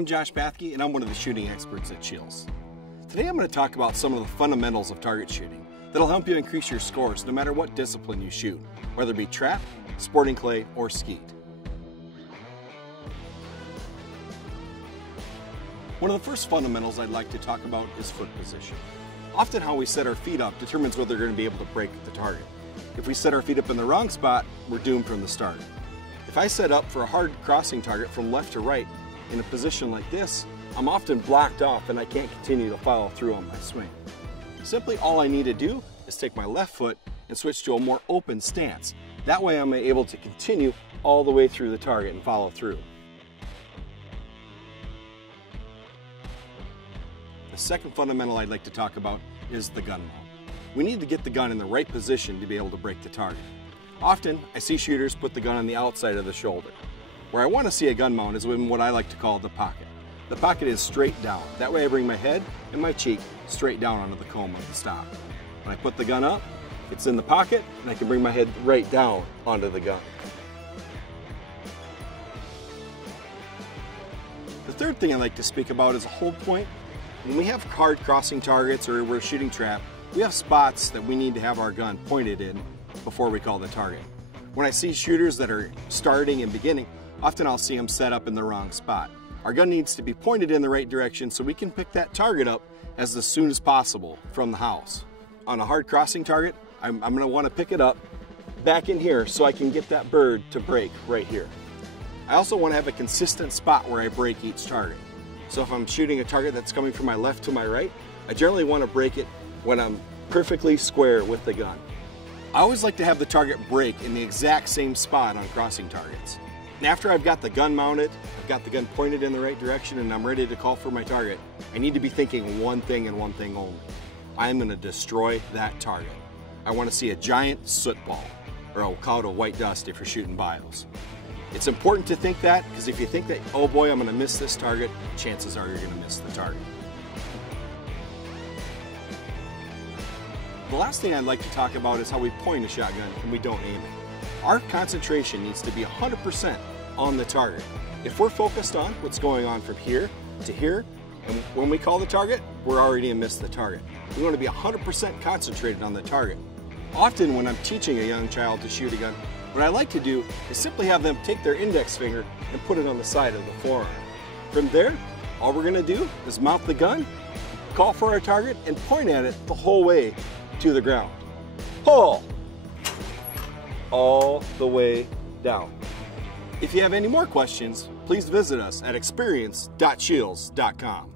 I'm Josh Bathke, and I'm one of the shooting experts at SCHEELS. Today I'm going to talk about some of the fundamentals of target shooting that'll help you increase your scores no matter what discipline you shoot, whether it be trap, sporting clay, or skeet. One of the first fundamentals I'd like to talk about is foot position. Often how we set our feet up determines whether we're going to be able to break the target. If we set our feet up in the wrong spot, we're doomed from the start. If I set up for a hard crossing target from left to right in a position like this, I'm often blocked off and I can't continue to follow through on my swing. Simply all I need to do is take my left foot and switch to a more open stance. That way I'm able to continue all the way through the target and follow through. The second fundamental I'd like to talk about is the gun mount. We need to get the gun in the right position to be able to break the target. Often I see shooters put the gun on the outside of the shoulder. Where I want to see a gun mount is in what I like to call the pocket. The pocket is straight down. That way I bring my head and my cheek straight down onto the comb of the stock. When I put the gun up, it's in the pocket and I can bring my head right down onto the gun. The third thing I like to speak about is a hold point. When we have hard crossing targets or we're shooting trap, we have spots that we need to have our gun pointed in before we call the target. When I see shooters that are starting and beginning, often I'll see them set up in the wrong spot. Our gun needs to be pointed in the right direction so we can pick that target up as soon as possible from the house. On a hard crossing target, I'm going to want to pick it up back in here so I can get that bird to break right here. I also want to have a consistent spot where I break each target. So if I'm shooting a target that's coming from my left to my right, I generally want to break it when I'm perfectly square with the gun. I always like to have the target break in the exact same spot on crossing targets. And after I've got the gun mounted, I've got the gun pointed in the right direction and I'm ready to call for my target, I need to be thinking one thing and one thing only. I'm going to destroy that target. I want to see a giant soot ball, or a cloud of white dust if you're shooting bios. It's important to think that, because if you think that, oh boy, I'm going to miss this target, chances are you're going to miss the target. The last thing I'd like to talk about is how we point a shotgun and we don't aim it. Our concentration needs to be 100% on the target. If we're focused on what's going on from here to here, and when we call the target, we're already going to miss the target. We want to be 100% concentrated on the target. Often when I'm teaching a young child to shoot a gun, what I like to do is simply have them take their index finger and put it on the side of the forearm. From there, all we're going to do is mount the gun, call for our target, and point at it the whole way to the ground. Pull! All the way down. If you have any more questions, please visit us at experience.scheels.com.